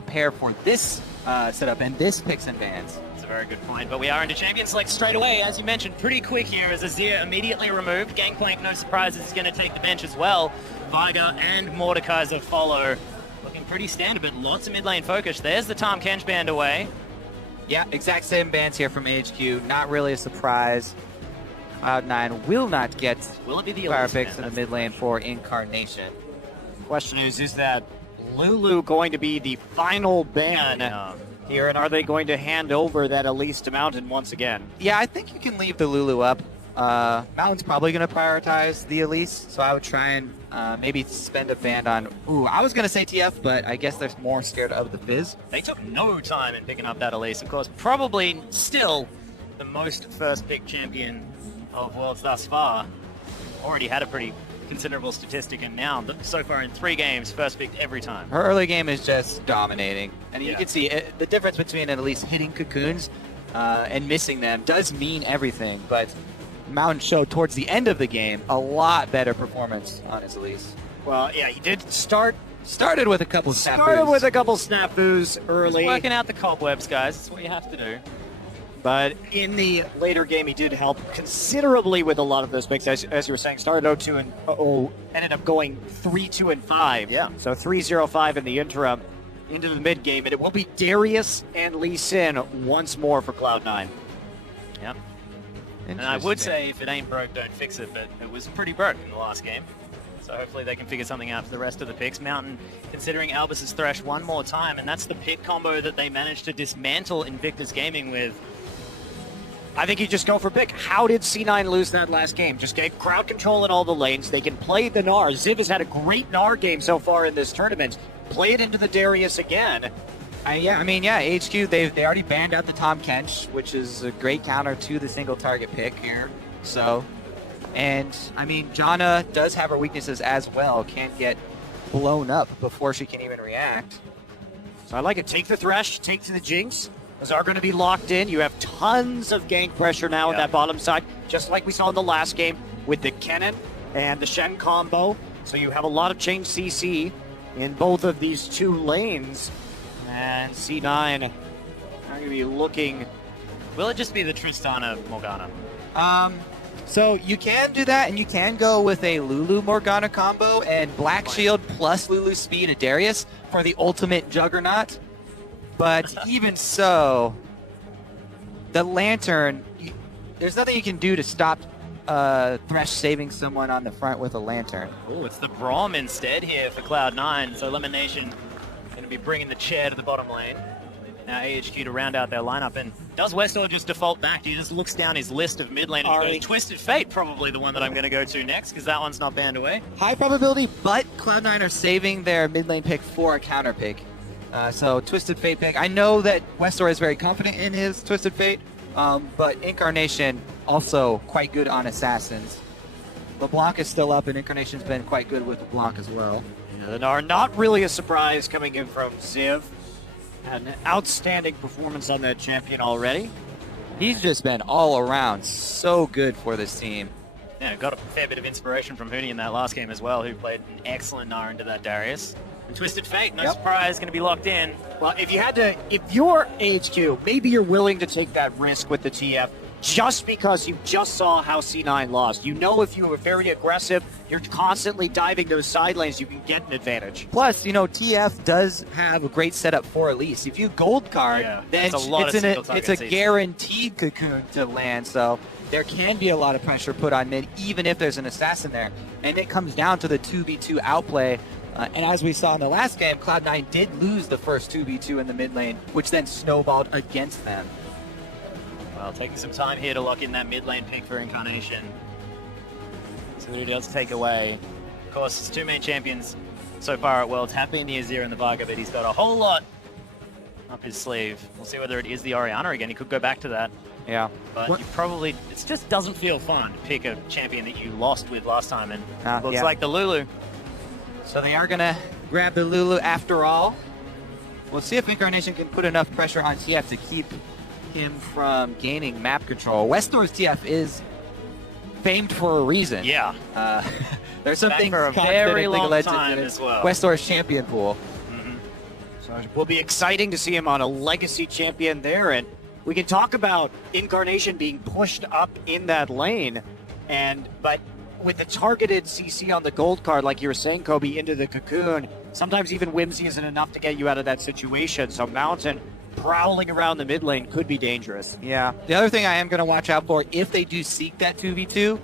prepare for this setup and this picks and bans. That's a very good point, but we are into champion select straight away, as you mentioned, pretty quick here as Azir immediately removed. Gangplank, no surprises, is going to take the bench as well. Viger and Mordekaiser follow. Looking pretty standard, but lots of mid lane focus. There's the Tahm Kench band away. Yeah, exact same bans here from AHQ. Not really a surprise. Cloud9 will not get Will it be the fire Elise picks ban? in the That's mid lane for Incarnation. Question is that Lulu going to be the final ban here, and are they going to hand over that Elise to Mountain once again? Yeah, I think you can leave the Lulu up. Mountain's probably going to prioritize the Elise, so I would try and maybe spend a band on... Ooh, I was going to say TF, but I guess they're more scared of the Fizz. They took no time in picking up that Elise. Of course, probably still the most first pick champion of Worlds thus far. Already had a pretty considerable statistic, and now, so far in 3 games, first picked every time. Her early game is just dominating. And you Yeah. can see the difference between an Elise hitting cocoons and missing them does mean everything, but Mountain showed towards the end of the game a lot better performance on his Elise. Well, yeah, he did started with a couple snap with a couple snafus early, Working out the cobwebs, guys. That's what you have to do. but in the later game he did help considerably with a lot of those picks. As you were saying, started 0-2 and ended up going 3-2 and 5. Yeah. So 3-0-5 in the interim into the mid game, and it will be Darius and Lee Sin once more for Cloud9. Yep. And I would say, if it ain't broke, don't fix it, but it was pretty broke in the last game. So hopefully they can figure something out for the rest of the picks. Mountain considering Albus's Thresh one more time, and that's the pick combo that they managed to dismantle Invictus Gaming with. I think you just go for pick. How did C9 lose that last game? Just get crowd control in all the lanes. They can play the Gnar. Ziv has had a great Gnar game so far in this tournament. Play it into the Darius again. HQ, they already banned out the Tahm Kench, which is a great counter to the single target pick here. So, and I mean, Janna does have her weaknesses as well. Can't get blown up before she can even react. So I like it. Take the Thresh, take to the Jinx. Those are going to be locked in. You have tons of gank pressure now on that bottom side, just like we saw in the last game with the Kennen and the Shen combo. So you have a lot of change CC in both of these 2 lanes. And C9 are going to be looking... Will it just be the Tristana Morgana? So you can do that, and you can go with a Lulu Morgana combo and Black Shield plus Lulu Speed and Darius for the ultimate Juggernaut. But even so, the Lantern, there's nothing you can do to stop Thresh saving someone on the front with a Lantern. Oh, it's the Braum instead here for Cloud9. So Elimination going to be bringing the chair to the bottom lane. Now AHQ to round out their lineup. And does Westall just default back? He just looks down his list of mid lane and goes, Twisted Fate, probably the one that I'm going to go to next, because that one's not banned away. High probability, but Cloud9 are saving their mid lane pick for a counter pick. So Twisted Fate pick. I know that Westor is very confident in his Twisted Fate, but Incarnation also quite good on Assassins. LeBlanc is still up, and Incarnation's been quite good with LeBlanc as well. And are not really a surprise coming in from Ziv. Had an outstanding performance on that champion already. He's just been all around so good for this team. Yeah, got a fair bit of inspiration from Huni in that last game as well, who played an excellent Gnar into that Darius. And Twisted Fate, no surprise, going to be locked in. Well, if you're AHQ, maybe you're willing to take that risk with the TF just because you just saw how C9 lost. You know, if you were very aggressive, you're constantly diving those side lanes, you can get an advantage. Plus, TF does have a great setup for Elise. If you gold card, then it's a guaranteed cocoon to land, so there can be a lot of pressure put on mid, even if there's an assassin there. And it comes down to the 2v2 outplay. And as we saw in the last game, Cloud9 did lose the first 2v2 in the mid lane, which then snowballed against them. Well, taking some time here to lock in that mid lane pick for Incarnation. So that he does take away. Of course, his 2 main champions so far at Worlds have been the Azir and the Viger, but he's got a whole lot up his sleeve. We'll see whether it is the Orianna again. He could go back to that. Yeah. But it just doesn't feel fun to pick a champion that you lost with last time, and looks like the Lulu. So they are going to grab the Lulu after all. We'll see if Incarnation can put enough pressure on TF to keep him from gaining map control. Westor's TF is famed for a reason. Yeah. There's something for a very long time as well. Westor's champion pool. So it will be exciting to see him on a legacy champion there. And we can talk about Incarnation being pushed up in that lane. But with the targeted CC on the gold card, like you were saying, Kobe, into the cocoon, sometimes even Whimsy isn't enough to get you out of that situation. So Mountain prowling around the mid lane could be dangerous. Yeah. The other thing I am going to watch out for, if they do seek that 2v2,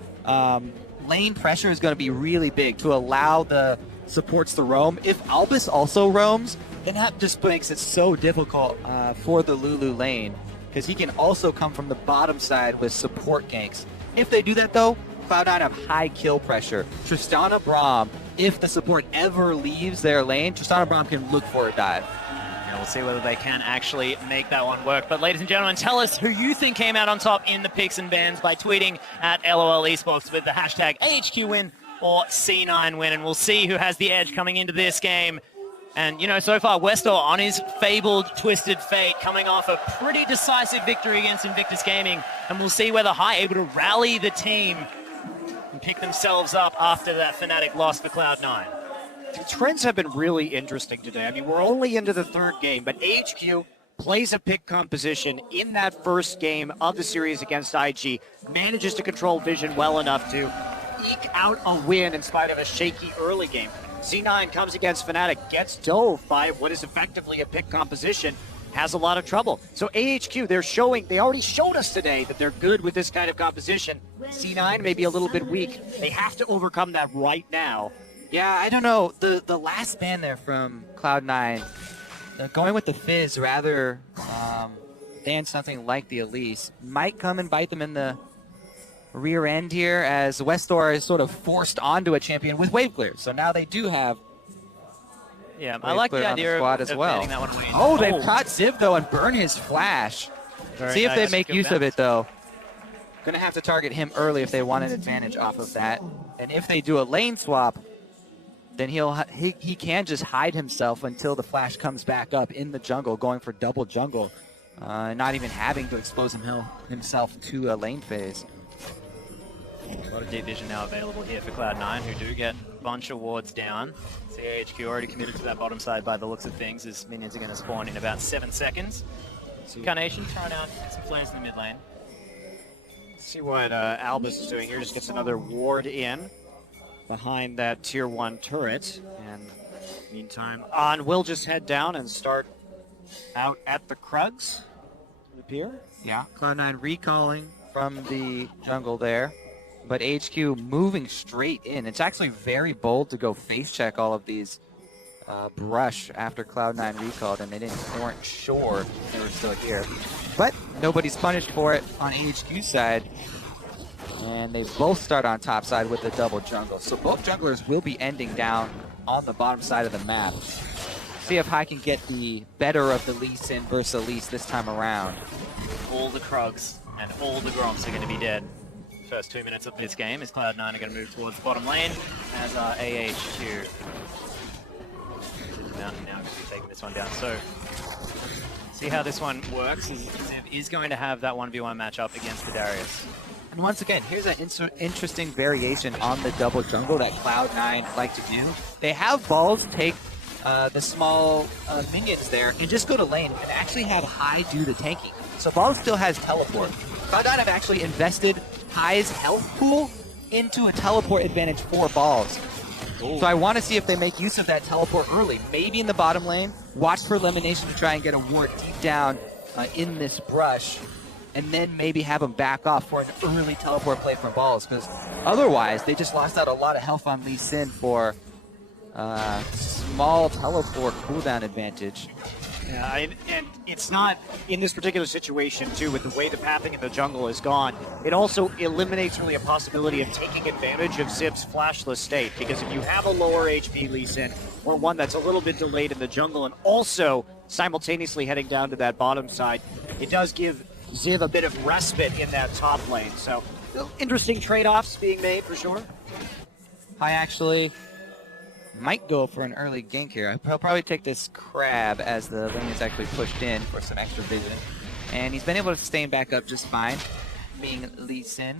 lane pressure is going to be really big to allow the supports to roam. If Albus also roams, then that just makes it so difficult for the Lulu lane, because he can also come from the bottom side with support ganks. If they do that, though, Cloud9 have high kill pressure. Tristana Braum, if the support ever leaves their lane, Tristana Braum can look for a dive. Yeah, we'll see whether they can actually make that one work. But ladies and gentlemen, tell us who you think came out on top in the picks and bans by tweeting at LOL Esports with the hashtag AHQ win or C9 win, and we'll see who has the edge coming into this game. And, you know, so far, Westor on his fabled Twisted Fate, coming off a pretty decisive victory against Invictus Gaming, and we'll see whether High able to rally the team and pick themselves up after that Fnatic loss for Cloud9. The trends have been really interesting today. I mean, we're only into the third game, but AHQ plays a pick composition in that first game of the series against IG, manages to control Vision well enough to eke out a win in spite of a shaky early game. C9 comes against Fnatic, gets dove by what is effectively a pick composition, has a lot of trouble. So AHQ, they already showed us today that they're good with this kind of composition. C9 may be a little bit weak. They have to overcome that right now. Yeah, I don't know. The last ban there from Cloud9, going with the Fizz rather than something like the Elise, might come and bite them in the rear end here, as Westor is sort of forced onto a champion with wave clear. So now they do have I like the idea of as well. that one away. Oh, they've caught Ziv though and burn his flash. See if they make use of it though. Gonna have to target him early if they want an advantage off of that. And if they do a lane swap, then he can just hide himself until the flash comes back up in the jungle, going for double jungle, not even having to expose himself to a lane phase. A lot of deep vision now available here for Cloud9, who do get a bunch of wards down. CAHQ already committed to that bottom side by the looks of things, as minions are going to spawn in about 7 seconds. Incarnation trying out some flares in the mid lane. See what Albus is doing here. Just gets another ward in behind that tier 1 turret. And meantime, On will just head down and start out at the Krugs. Would appear. Yeah, Cloud9 recalling from the jungle there. But HQ moving straight in. It's actually very bold to go face check all of these brush after Cloud9 recalled, and they weren't sure they were still here. But nobody's punished for it on HQ side. And they both start on top side with the double jungle. So both junglers will be ending down on the bottom side of the map. See if High can get the better of the Lee Sin versus Elise this time around. All the Krugs and all the Groms are going to be dead. First 2 minutes of this game as Cloud9 are going to move towards the bottom lane, as AHQ. Mountain now going to be taking this one down. So, see how this one works. Ziv is going to have that 1v1 matchup against the Darius. And once again, here's an interesting variation on the double jungle that Cloud9 like to do. They have Balls take the small minions there and just go to lane and actually have High do the tanking. So Balls still has teleport. Cloud9 have actually invested High's health pool into a teleport advantage for Balls. Ooh. So I want to see if they make use of that teleport early. Maybe in the bottom lane, watch for elimination to try and get a ward deep down in this brush, and then maybe have them back off for an early teleport play from Balls, because otherwise they just lost out a lot of health on Lee Sin for small teleport cooldown advantage. Yeah, and it's not, in this particular situation, too, with the way the pathing in the jungle is gone, it also eliminates really a possibility of taking advantage of Ziv's flashless state, because if you have a lower HP Lee Sin, or one that's a little bit delayed in the jungle, and also simultaneously heading down to that bottom side, it does give Ziv a bit of respite in that top lane. So, interesting trade-offs being made, for sure. I actually might go for an early gank here. He'll probably take this crab as the lane is actually pushed in for some extra vision. And he's been able to sustain back up just fine, being Lee Sin.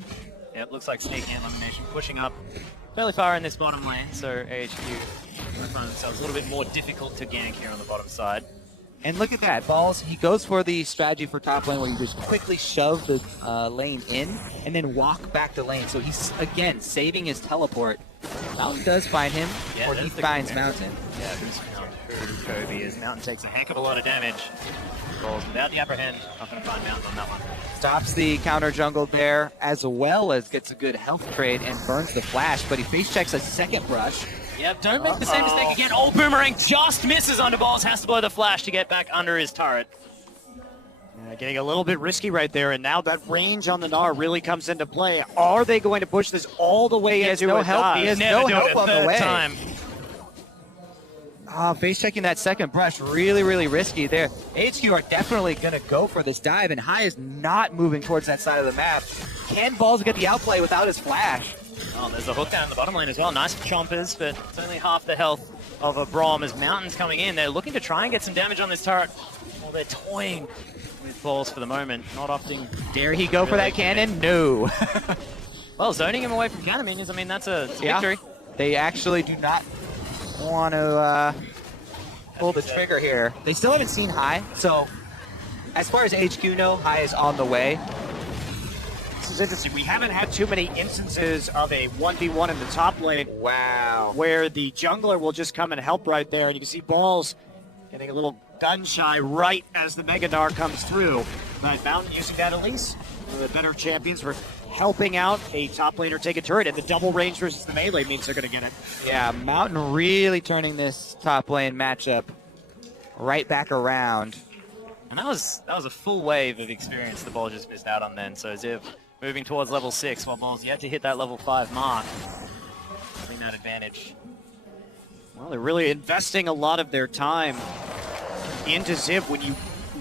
Yeah, it looks like sneaking elimination, pushing up fairly far in this bottom lane, so AHQ They find themselves a little bit more difficult to gank here on the bottom side. And look at that, Balls. He goes for the strategy for top lane where you just quickly shove the lane in and then walk back the lane. So he's, again, saving his teleport. Mountain does find him, or he finds Mountain. Yeah, who's found who Kobe is. Mountain takes a heck of a lot of damage. Balls without the upper hand, not going to find Mountain on that one. Stops the counter jungle there, as well as gets a good health trade and burns the flash, but he face checks a second brush. Yep, don't make the same mistake again. Oh, Boomerang just misses onto Balls, has to blow the flash to get back under his turret. Getting a little bit risky right there, and now that range on the Gnar really comes into play. Are they going to push this all the way into no a help. dive? He has no help on the way. Time. Face checking that second brush, really, really risky there. HQ are definitely going to go for this dive, and High is not moving towards that side of the map. Can Balls get the outplay without his flash? Oh, there's a hook down in the bottom lane as well. Nice for chompers, but it's only half the health of a Braum as Mountain's coming in. They're looking to try and get some damage on this turret. Well, they're toying with Balls for the moment, not opting. Dare he go for that cannon? No. Well, zoning him away from cannon minions, I mean, that's a victory. They actually do not want to pull the trigger here. They still haven't seen High, so as far as HQ know, High is on the way. This is interesting. We haven't had too many instances of a 1v1 in the top lane. Wow. Where the jungler will just come and help right there. And you can see Balls getting a little gun shy right as the Mega Gnar comes through. But Mountain using that Elise. One of the better champions for helping out a top laner take a turret. And the double range versus the melee means they're going to get it. Yeah, Mountain really turning this top lane matchup right back around. And that was a full wave of experience the ball just missed out on then. So Ziv moving towards level 6 while Ball's yet to hit that level 5 mark. Having that advantage. Well, they're really investing a lot of their time into Ziv. When you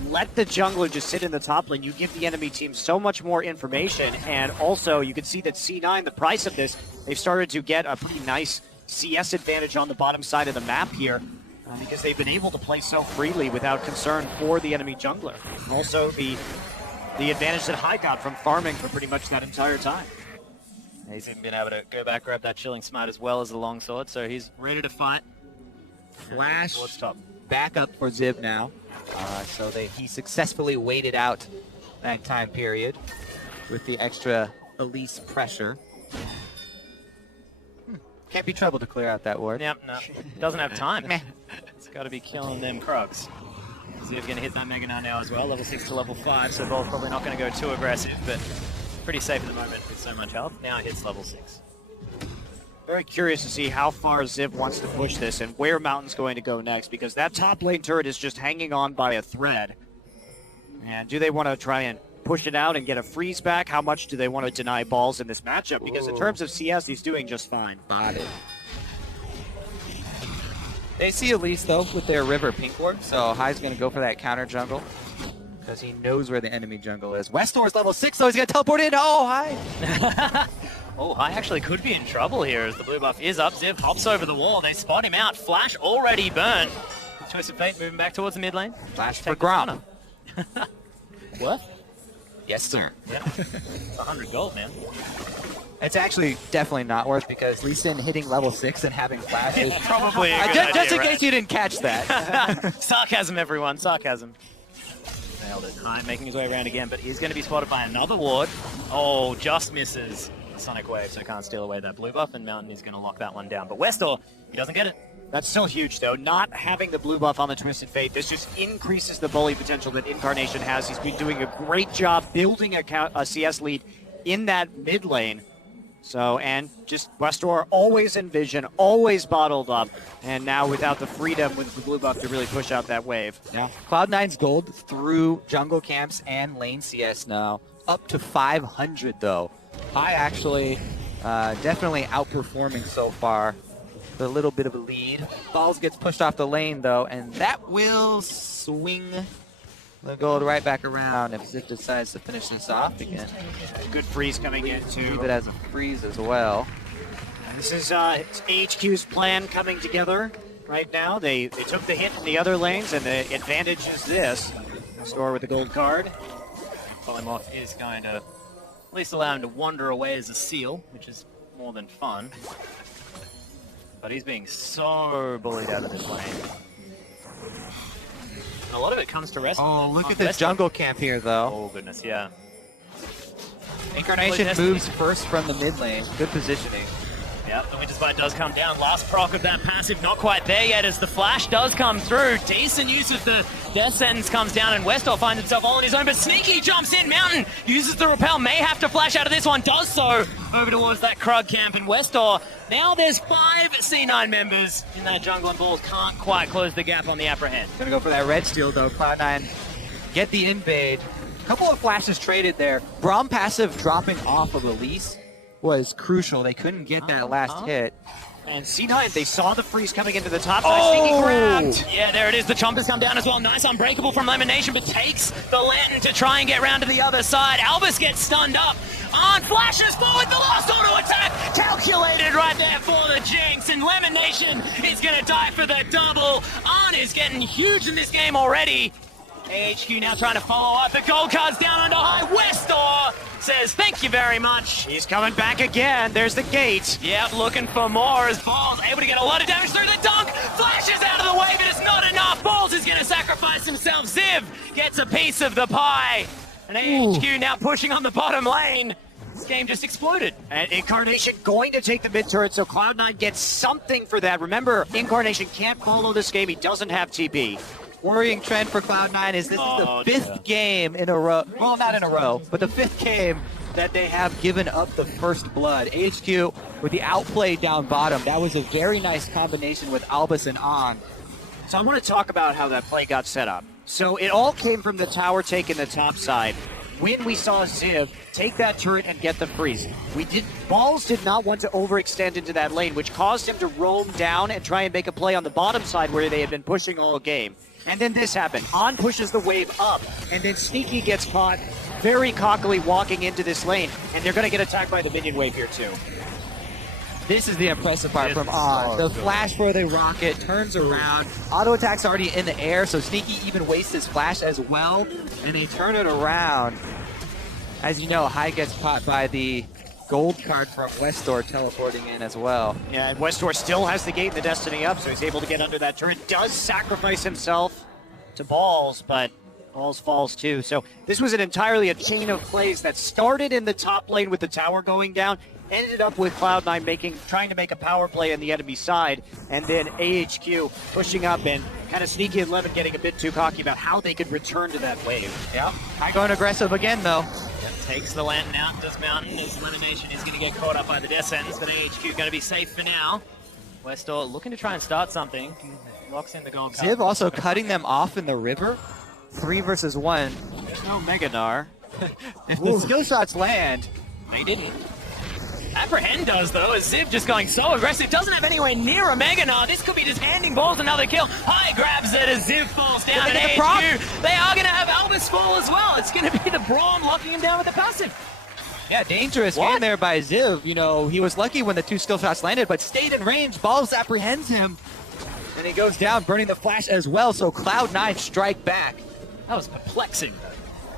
let the jungler just sit in the top lane, you give the enemy team so much more information. And also, you can see that C9, the price of this, they've started to get a pretty nice CS advantage on the bottom side of the map here. Because they've been able to play so freely without concern for the enemy jungler. Also, the advantage that High got from farming for pretty much that entire time. He's even been able to go back, grab that Chilling Smite as well as the longsword, so he's ready to fight. Flash towards top. Back up for Ziv now. So he successfully waited out that time period with the extra Elise pressure. Can't be trouble to clear out that ward. Yep, no. Doesn't have time. It's got to be killing them Krugs. Ziv going to hit that Mega Gnar now as well, level 6 to level 5, so Ball's probably not going to go too aggressive, but pretty safe at the moment with so much health. Now it hits level 6. Very curious to see how far Ziv wants to push this and where Mountain's going to go next, because that top lane turret is just hanging on by a thread. And do they want to try and push it out and get a freeze back? How much do they want to deny Balls in this matchup? Because in terms of CS, he's doing just fine. Bought it. They see Elise, though, with their River Pink Ward, so High's going to go for that counter jungle because he knows where the enemy jungle is. Westor's level 6, so he's going to teleport in. Oh, High! Oh, High actually could be in trouble here as the blue buff is up. Ziv hops over the wall. They spot him out. Flash already burned. Choice of Fate moving back towards the mid lane. Flash for Grom. What? Yes, sir. Yeah. It's 100 gold, man. It's actually definitely not worth because Lee Sin hitting level 6 and having Flash is probably a good just idea, in case you didn't catch that. Sarcasm, everyone. Sarcasm. Nailed it. High making his way around again, but he's going to be spotted by another ward. Oh, just misses Sonic Wave, so can't steal away that blue buff, and Mountain is going to lock that one down. But Westor, he doesn't get it. That's still huge, though. Not having the blue buff on the Twisted Fate, this just increases the bully potential that Incarnation has. He's been doing a great job building a CS lead in that mid lane. So, and just Westor always in vision, always bottled up, and now without the freedom with the blue buff to really push out that wave. Yeah. Cloud9's gold through jungle camps and lane CS now. Up to 500, though. High actually definitely outperforming so far. A little bit of a lead. Balls gets pushed off the lane, though, and that will swing the gold right back around if Ziv decides to finish this off again. Good freeze coming in, too. Leave it as a freeze as well. This is AHQ's plan coming together right now. They took the hit in the other lanes, and the advantage is this. Store with the gold card. Polymorph is going to at least allow him to wander away as a seal, which is more than fun. But he's being so bullied out of this lane. And a lot of it comes to rest. Oh, look at this jungle camp here, though. Oh, goodness, yeah. Incarnation moves first from the mid lane. Good positioning. Yep, the Winter's Bite does come down. Last proc of that passive, not quite there yet as the flash does come through. Decent use of the Death Sentence comes down and Westor finds himself all on his own, but Sneaky jumps in. Mountain uses the repel, may have to flash out of this one, does so over towards that Krug camp, and Westor, now there's 5 C9 members in that jungle and Balls can't quite close the gap on the apprehend. Gonna go for that red steal though. Cloud9 get the invade. Couple of flashes traded there. Braum passive dropping off of Elise was crucial. They couldn't get that last hit. And C9, they saw the freeze coming into the top side. Sneaky grabbed. Yeah, there it is. The Chompers come down as well. Nice unbreakable from Lemonation, but takes the Lantern to try and get round to the other side. Albus gets stunned up. On flashes forward, the last auto attack calculated right there for the Jinx, and Lemonation is going to die for the double. On is getting huge in this game already. AHQ now trying to follow up. The gold card's down under high. Westor says thank you very much. He's coming back again. There's the gate. Yep, looking for more as Balls able to get a lot of damage through the dunk. Flashes out of the way, but it's not enough. Balls is going to sacrifice himself. Ziv gets a piece of the pie. And AHQ now pushing on the bottom lane. This game just exploded. And Incarnation going to take the mid turret, so Cloud9 gets something for that. Remember, Incarnation can't follow this game. He doesn't have TP. Worrying trend for Cloud9 is this is the 5th game in a row. Well, not in a row, but the 5th game that they have given up the first blood. HQ with the outplay down bottom. That was a very nice combination with Albus and On. So I want to talk about how that play got set up. So it all came from the tower take in the top side. When we saw Ziv take that turret and get the freeze, Balls did not want to overextend into that lane, which caused him to roam down and try and make a play on the bottom side where they had been pushing all game. And then this happened. On pushes the wave up, and then Sneaky gets caught very cockily walking into this lane, and they're going to get attacked by the minion wave here too. This is the impressive part from On. The flash for the rocket turns around. Auto attack's already in the air, so Sneaky even wastes his flash as well, and they turn it around. As you know, High gets caught by the gold card from Westor teleporting in as well. Yeah, and Westor still has the gate and the Destiny up, so he's able to get under that turret. Does sacrifice himself to Balls, but Balls falls too. So this was entirely a chain of plays that started in the top lane with the tower going down, ended up with Cloud9 trying to make a power play on the enemy side, and then AHQ pushing up and kind of Sneaky and Levin getting a bit too cocky about how they could return to that wave. Yeah, High going aggressive again though. Takes the Lantern out, does Mountain. His Elimination is going to get caught up by the Death Sentence, but AHQ going to be safe for now. Westor looking to try and start something. Locks in the gold card. Ziv also cutting them off in the river. 3 versus 1. There's no Meganar. If the skill shots land, they didn't. Apprehend does, though, as Ziv just going so aggressive. Doesn't have anywhere near a Meganar. This could be just handing Balls another kill. High grabs it as Ziv falls down at AHQ. They are going to have Albus fall as well. It's going to be the Braum locking him down with the passive. Yeah, dangerous game there by Ziv. You know, he was lucky when the 2 skill shots landed, but stayed in range. Balls apprehends him. And he goes down, burning the flash as well, so Cloud9 strike back. That was perplexing.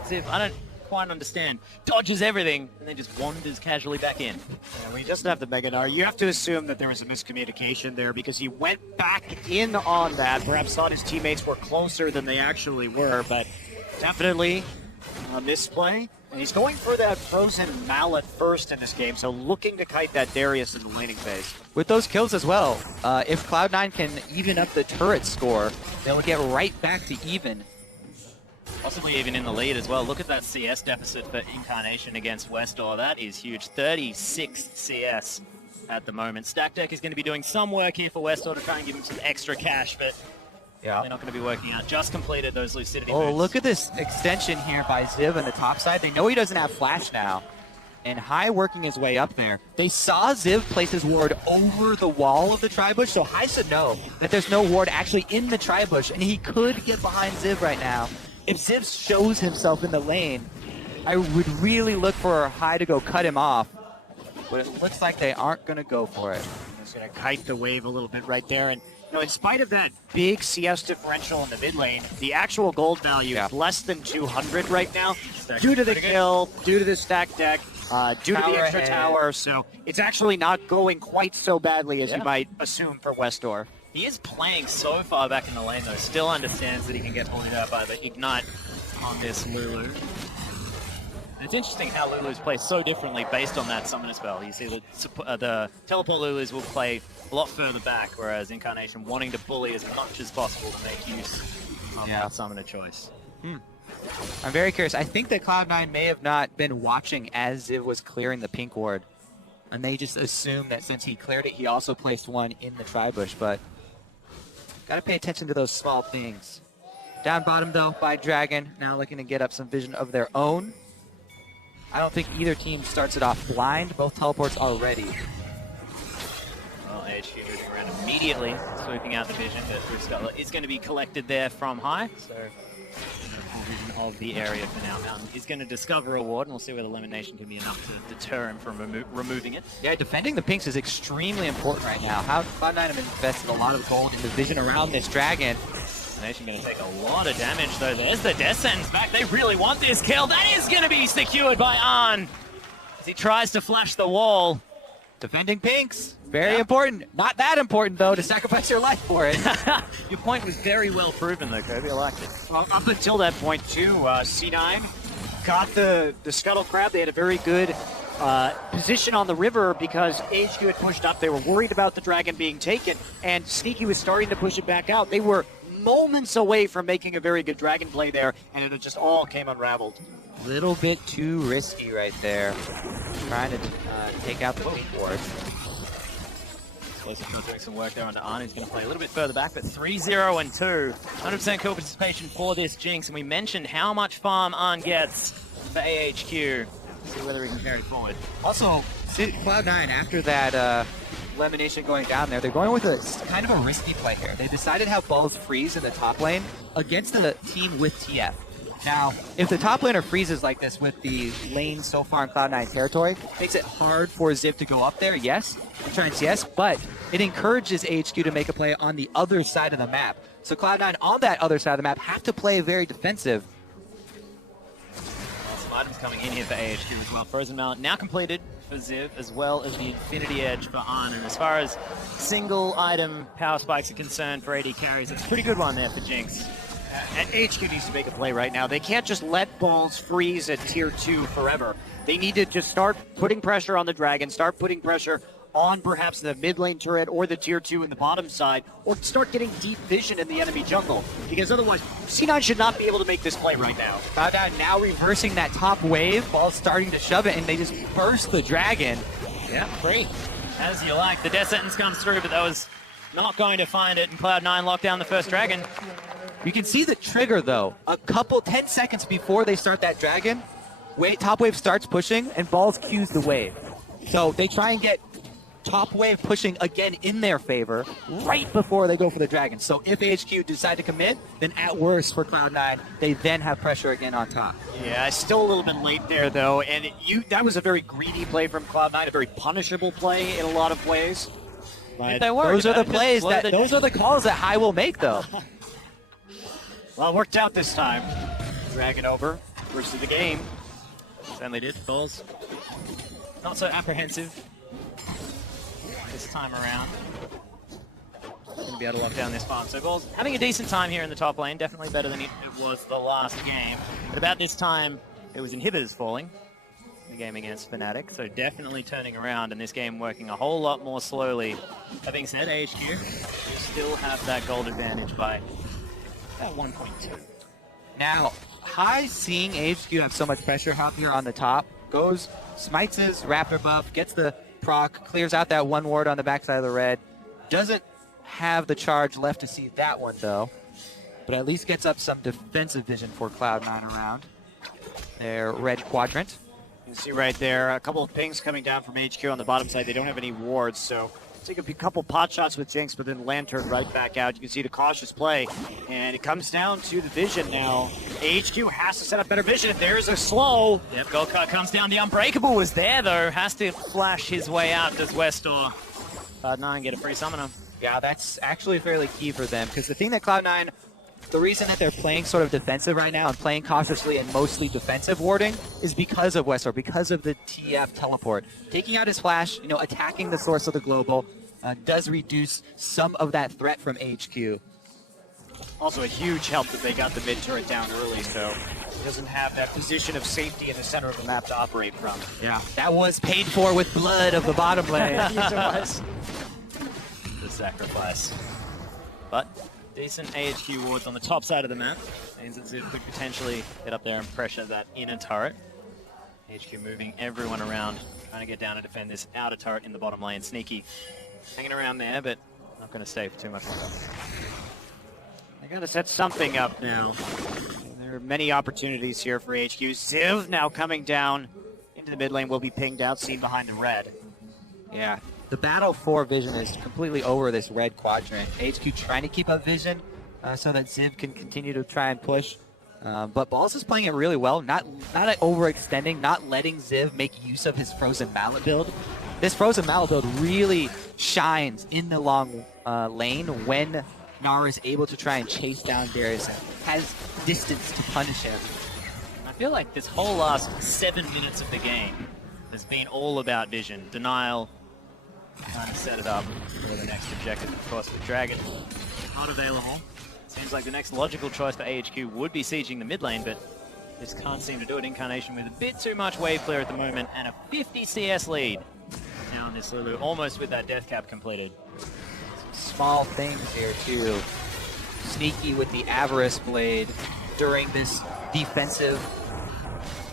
Ziv, I don't quite understand. Dodges everything, and then just wanders casually back in. Yeah, when he doesn't have the Meganar, you have to assume that there was a miscommunication there because he went back in on that, perhaps thought his teammates were closer than they actually were, but definitely a misplay. And he's going for that Frozen Mallet first in this game, so looking to kite that Darius in the laning phase. With those kills as well, if Cloud9 can even up the turret score, they'll get right back to even. Possibly even in the lead as well. Look at that CS deficit for Incarnation against Westor. That is huge. 36 CS at the moment. Stack Deck is going to be doing some work here for Westor to try and give him some extra cash, but they're not going to be working out. Just completed those Lucidity moves. Look at this extension here by Ziv on the top side. They know he doesn't have flash now. And High working his way up there. They saw Ziv place his ward over the wall of the tri-bush, so High should know that there's no ward actually in the tri-bush, and he could get behind Ziv right now. If Ziv shows himself in the lane, I would really look for High to go cut him off. But it looks like they aren't going to go for it. He's going to kite the wave a little bit right there. And you know, in spite of that big CS differential in the mid lane, the actual gold value is less than 200 right now. Due to the kill, due to the stack deck. due to the extra tower, so it's actually not going quite so badly as you might assume for Westdoor. He is playing so far back in the lane, though. Still understands that he can get bullied out by the Ignite on this Lulu. And it's interesting how Lulus play so differently based on that summoner spell. You see the teleport Lulus will play a lot further back, whereas Incarnation wanting to bully as much as possible to make use of that summoner choice. I'm very curious. I think that Cloud9 may have not been watching as it was clearing the pink ward. And they just assumed that since he cleared it, he also placed one in the tri-bush, but gotta pay attention to those small things. Down bottom, though, by Dragon, now looking to get up some vision of their own. I don't think either team starts it off blind. Both teleports are ready. Well, HQ moving around immediately, sweeping out the vision, but Bruscella is going to be collected there from high, so full vision of the area for now. Mountain is going to discover a ward, and we'll see whether Elimination can be enough to deter him from removing it. Yeah, defending the pinks is extremely important right now. Cloud9 have invested a lot of gold in the vision around this Dragon. Nation going to take a lot of damage, though. There's the death sentence back. They really want this kill. That is going to be secured by Arn as he tries to flash the wall. Defending pinks, very important. Not that important, though, to sacrifice your life for it. Your point was very well proven, though, Kobe. I liked it. Well, up until that point, too, C9 got the Scuttle Crab. They had a very good position on the river because HQ had pushed up. They were worried about the Dragon being taken, and Sneaky was starting to push it back out. They were moments away from making a very good Dragon play there, and it just all came unraveled. Little bit too risky right there. Trying to take out the pink ward. Explosive doing some work there on Arn. He's going to play a little bit further back, but 3-0 and 2. 100% kill participation for this Jinx, and we mentioned how much farm Arn gets for AHQ. See whether he can carry forward. Also, Cloud9, after that elimination going down there, they're going with a kind of a risky play here. They decided to have balls freeze in the top lane against the team with TF. Now, if the top laner freezes like this with the lane so far in Cloud9 territory, makes it hard for Zip to go up there, yes, Giants, yes, but it encourages HQ to make a play on the other side of the map. So Cloud9 on that other side of the map have to play very defensive. Well, some items coming in here for AHQ as well. Frozen Mallet now completed for Ziv, as well as the Infinity Edge for Arn. And as far as single item power spikes are concerned for AD carries, it's a pretty good one there for Jinx. And HQ needs to make a play right now. They can't just let balls freeze at tier 2 forever. They need to just start putting pressure on the Dragon, start putting pressure on perhaps the mid lane turret or the tier 2 in the bottom side, or start getting deep vision in the enemy jungle. Because otherwise, C9 should not be able to make this play right now. Cloud9 now reversing that top wave, ball starting to shove it, and they just burst the Dragon. Yeah, free. As you like. The death sentence comes through, but that was not going to find it, and Cloud9 locked down the first Dragon. You can see the trigger, though. 10 seconds before they start that Dragon, top wave starts pushing, and balls cues the wave. So they try and get top wave pushing again in their favor right before they go for the Dragon. So if HQ decide to commit, then at worst for Cloud9, they then have pressure again on top. Yeah, still a little bit late there, though, and that was a very greedy play from Cloud9, a very punishable play in a lot of ways. But those are the plays those are the calls that High will make, though. Well, it worked out this time. Dragon over, first of the game. Certainly did. Balls not so apprehensive this time around. Going to be able to lock down this farm. So Balls having a decent time here in the top lane. Definitely better than it was the last game. But about this time, it was inhibitors falling in the game against Fnatic. So definitely turning around, and this game working a whole lot more slowly. That being said, AHQ will still have that gold advantage by about 1.2. Now, High seeing HQ have so much pressure out here on the top, goes, smites his Raptor buff, gets the proc, clears out that one ward on the backside of the red. Doesn't have the charge left to see that one, though, but at least gets up some defensive vision for Cloud9 around their red quadrant. You can see right there a couple of pings coming down from HQ on the bottom side. They don't have any wards, so take a couple pot shots with Jinx, but then Lantern right back out. You can see the cautious play, and it comes down to the vision now. HQ has to set up better vision. There's a slow. Yep, gold card comes down. The Unbreakable was there, though. Has to flash his way out. Does Westdoor. Cloud9 get a free summoner. Yeah, that's actually fairly key for them, because the thing that Cloud9 the reason that they're playing sort of defensive right now and playing cautiously and mostly defensive warding is because of Westward, because of the TF teleport. Taking out his flash, you know, attacking the source of the global does reduce some of that threat from HQ. Also a huge help that they got the mid turret down early, so he doesn't have that position of safety in the center of the map to operate from. Yeah, that was paid for with blood of the bottom lane. Yes, it was. The sacrifice. But decent AHQ wards on the top side of the map. Means that Ziv could potentially get up there and pressure that inner turret. HQ moving everyone around, trying to get down to defend this outer turret in the bottom lane. Sneaky hanging around there, but not going to stay for too much longer. They got to set something up now. There are many opportunities here for HQ. Ziv now coming down into the mid lane, will be pinged out, seen behind the red. Yeah, the battle for vision is completely over this red quadrant. HQ trying to keep up vision so that Ziv can continue to try and push. But Balls is playing it really well, not overextending, not letting Ziv make use of his Frozen Mallet build. This Frozen Mallet build really shines in the long lane when Nara is able to try and chase down Darius and has distance to punish him. I feel like this whole last 7 minutes of the game has been all about vision. Denial, trying to set it up for the next objective. Of course, the Dragon not available. Seems like the next logical choice for AHQ would be sieging the mid lane, but just can't seem to do it. Incarnation with a bit too much wave clear at the moment and a 50 CS lead. Now on this Lulu, almost with that death cap completed. Small things here too. Sneaky with the Avarice Blade during this defensive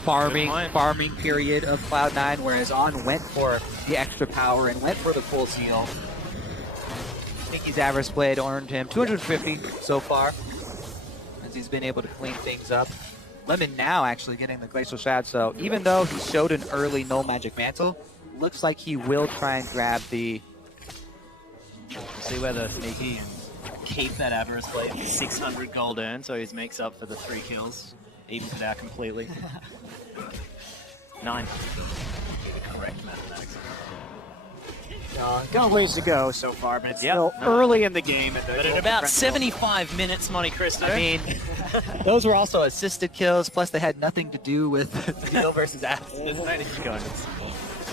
farming period of Cloud9, whereas On went for the extra power and went for the full zeal. Sneaky's Avarice Blade earned him 250 so far, as he's been able to clean things up. Lemon now actually getting the Glacial Shad, so even though he showed an early no magic mantle, looks like he will try and grab the... We'll see whether Sneaky can keep that Avarice Blade 600 gold earned, so he makes up for the 3 kills. Evens it out completely. 9 kills. The correct mathematics. Got a ways to go so far, but it's still early in the game. But at about 75 minutes, Monte Cristo. I mean, those were also assisted kills, plus they had nothing to do with Steel versus Acid.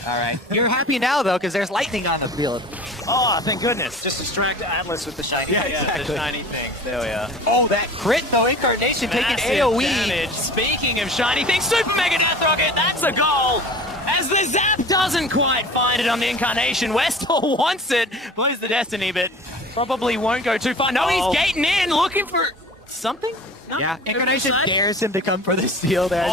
All right. You're happy now, though, because there's lightning on the field. Oh, thank goodness. Just distract Atlas with the shiny. Yeah, exactly. The shiny thing. There we are. Oh, that crit, though. Incarnation taking AoE. Damage. Speaking of shiny things, Super Mega Death Rocket, that's the goal. As the zap doesn't quite find it on the Incarnation. Westall wants it. Blows the Destiny, but probably won't go too far. No, he's gating in, looking for something? No? Yeah, Incarnation dares him to come for the steal there.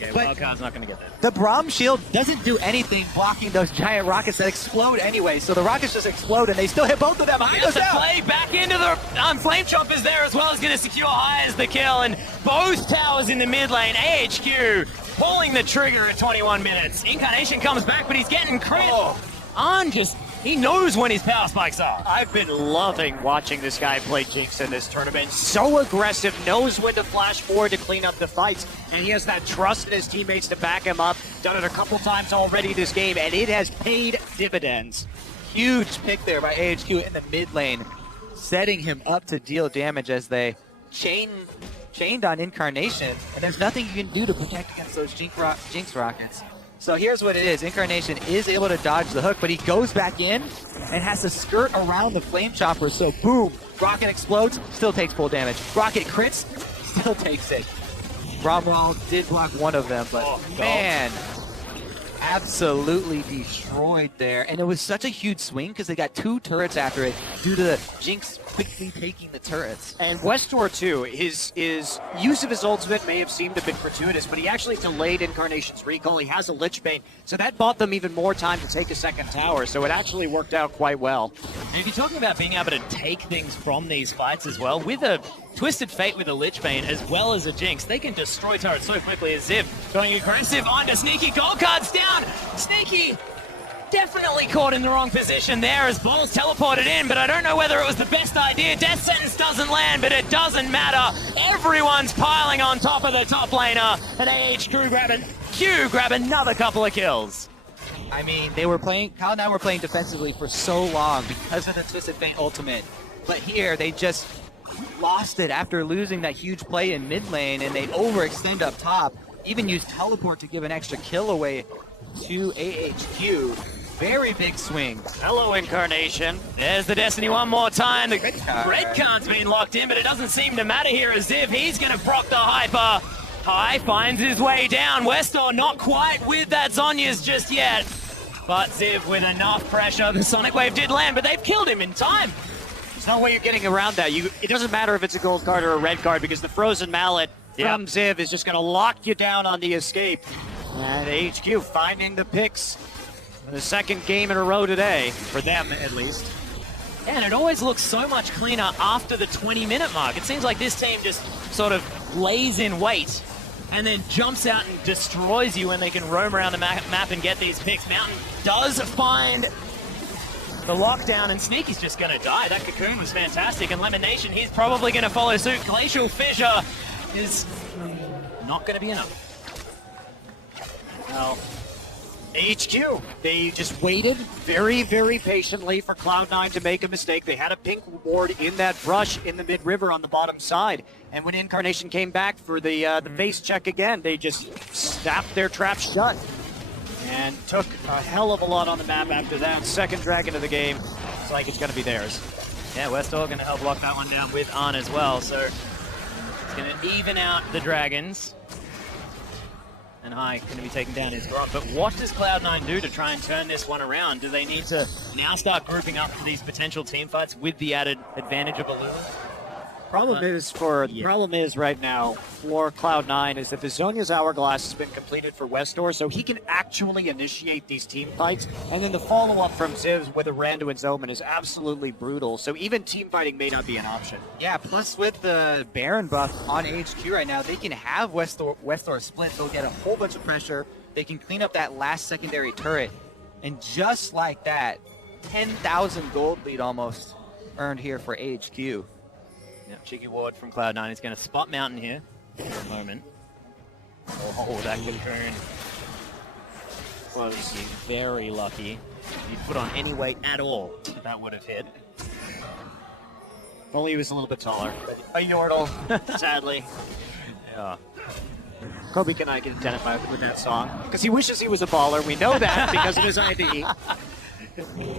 Okay, Wildcard's not going to get that. The Braum shield doesn't do anything blocking those giant rockets that explode anyway, so the rockets just explode and they still hit both of them. He has to play back into the Flame Choppers there as well, as going to secure high as the kill, and both towers in the mid lane. AHQ pulling the trigger at 21 minutes. Incarnation comes back, but he's getting crit. On just... He knows when his power spikes are. I've been loving watching this guy play Jinx in this tournament. So aggressive, knows when to flash forward to clean up the fights, and he has that trust in his teammates to back him up. Done it a couple times already this game, and it has paid dividends. Huge pick there by AHQ in the mid lane, setting him up to deal damage as they chained on Incarnation, and there's nothing you can do to protect against those Jinx rockets. So here's what it is. Incarnation is able to dodge the hook, but he goes back in and has to skirt around the Flame Chopper. So boom, Rocket explodes, still takes full damage. Rocket crits, still takes it. Bromwall did block one of them, but man, absolutely destroyed there. And it was such a huge swing because they got 2 turrets after it due to the Jinx quickly taking the turrets. And Westor too, his use of his ultimate may have seemed a bit gratuitous, but he actually delayed Incarnation's recall. He has a Lich Bane, so that bought them even more time to take a second tower, so it actually worked out quite well. And if you're talking about being able to take things from these fights as well, with a Twisted Fate with a Lich Bane as well as a Jinx, they can destroy turrets so quickly as Ziv going aggressive onto Sneaky. Gold card's down! Sneaky definitely caught in the wrong position there as Balls teleported in, but I don't know whether it was the best idea. Death Sentence doesn't land, but it doesn't matter. Everyone's piling on top of the top laner, and AHQ grab another couple of kills. I mean, Cloud9 were playing defensively for so long because of the Twisted Fate ultimate, but here they just lost it after losing that huge play in mid lane, and they overextend up top. Even use teleport to give an extra kill away to AHQ. Very big swing. Hello, Incarnation. There's the Destiny one more time. The red card's been locked in, but it doesn't seem to matter here as Ziv. He's going to proc the Hyper. High finds his way down. Westor not quite with that Zhonya's just yet. But Ziv with enough pressure. The Sonic Wave did land, but they've killed him in time. There's no way you're getting around that. It doesn't matter if it's a gold card or a red card because the Frozen Mallet from Ziv is just going to lock you down on the escape. And HQ finding the picks for the second game in a row today, for them at least. And it always looks so much cleaner after the 20-minute mark. It seems like this team just sort of lays in wait and then jumps out and destroys you when they can roam around the map and get these picks. Mountain does find the lockdown, and Sneaky's just going to die. That Cocoon was fantastic, and Lemonation, he's probably going to follow suit. Glacial Fissure is not going to be enough. Well, HQ, they just waited very, very patiently for Cloud9 to make a mistake. They had a pink ward in that brush in the mid-river on the bottom side. And when Incarnation came back for the face check again, they just snapped their trap shut and took a hell of a lot on the map after that. Second dragon of the game. It's like it's going to be theirs. Yeah, Westor going to help lock that one down with Arn as well. So it's going to even out the dragons. And High going to be taking down his Grot. But what does Cloud9 do to try and turn this one around? Do they need to now start grouping up for these potential team fights with the added advantage of a Lulu? Problem is right now for Cloud9 is that the Zhonya's Hourglass has been completed for Westor, so he can actually initiate these team fights. And then the follow-up from Ziv with a Rando and Zoman is absolutely brutal. So even team fighting may not be an option. Yeah, plus with the Baron buff on HQ right now, they can have Westor split. They'll get a whole bunch of pressure. They can clean up that last secondary turret. And just like that, 10,000 gold lead almost earned here for HQ. Yeah, cheeky ward from Cloud9 is going to spot Mountain here for a moment. Oh, that Cocoon was very lucky. If he'd put on any weight at all, that would have hit. Only he was a little bit taller. A Yordle, sadly. Yeah. Kobe can I get identified with that song because he wishes he was a baller. We know that because of his ID.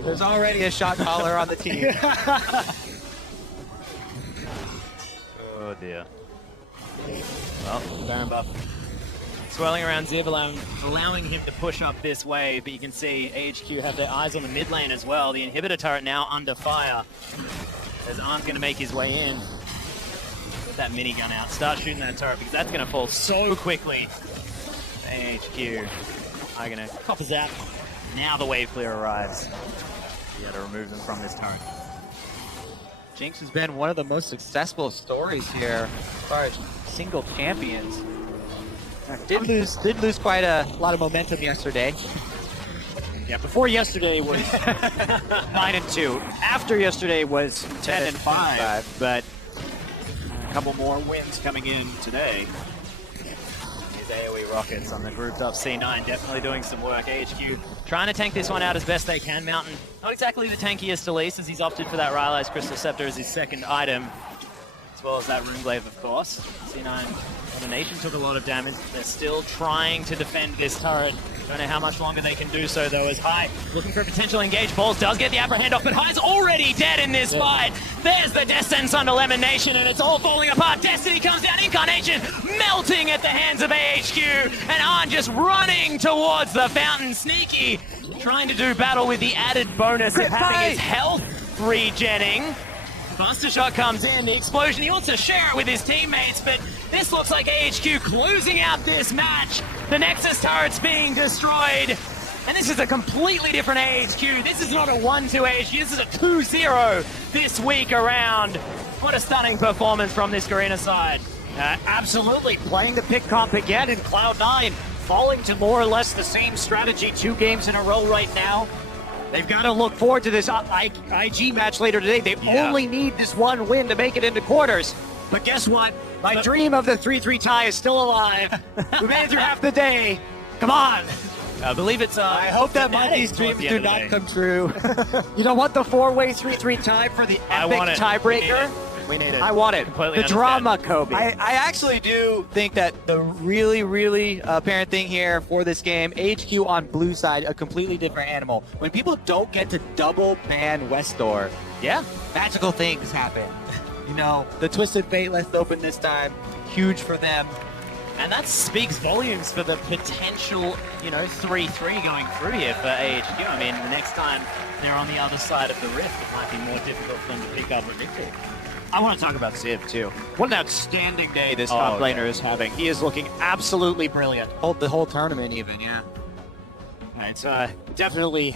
There's already a shot caller on the team. Oh dear. Well, Baron buff swirling around Ziv, allowing him to push up this way, but you can see AHQ have their eyes on the mid lane as well. The inhibitor turret now under fire as Arn's going to make his way in. Get that minigun out, start shooting that turret because that's going to fall so quickly. AHQ are going to cop a zap. Now the wave clear arrives. Yeah, to remove them from this turret. Jinx has been one of the most successful stories here as far as single champions. Did lose quite a lot of momentum yesterday. Yeah, before yesterday was 9-2. After yesterday was 10-5. But a couple more wins coming in today. These AoE rockets on the grouped up C9 definitely doing some work. AHQ trying to tank this one out as best they can. Mountain, not exactly the tankiest Elise as he's opted for that Rylai's Crystal Scepter as his second item, as well as that Runeglaive, of course. C9 Nation took a lot of damage. They're still trying to defend this turret. Don't know how much longer they can do so, though, as High looking for a potential engage. Balls does get the upper hand off, but High's already dead in this fight. There's the Descent under Lemon Nation, and it's all falling apart. Destiny comes down, Incarnation melting at the hands of AHQ, and Arn just running towards the fountain. Sneaky trying to do battle with the added bonus of having his health regenning. Buster Shot comes in, the explosion, he wants to share it with his teammates, but this looks like AHQ closing out this match. The Nexus turret's being destroyed, and this is a completely different AHQ. This is not a 1-2 AHQ, this is a 2-0 this week around. What a stunning performance from this Garena side. Absolutely, playing the pick comp again in Cloud9, falling to more or less the same strategy 2 games in a row right now. They've got to look forward to this IG match later today. They only need this one win to make it into quarters. But guess what? My dream of the 3-3 tie is still alive. We made it through half the day. Come on. I believe it's... I hope that these dreams do not come true. You don't want the 4-way 3-3 tie for the epic tiebreaker? We need it. I want it. Completely the drama, Kobe. I actually do think that the really apparent thing here for this game, HQ on blue side, a completely different animal. When people don't get to double ban Westdoor, Yeah. magical things happen. You know, the Twisted Fate left open this time, huge for them. And that speaks volumes for the potential, 3-3 going through here for AHQ. I mean, the next time they're on the other side of the rift, it might be more difficult for them to pick up a victory. I want to talk about Ziv, too. What an outstanding day this top laner is having. He is looking absolutely brilliant. The whole tournament even, yeah. It's definitely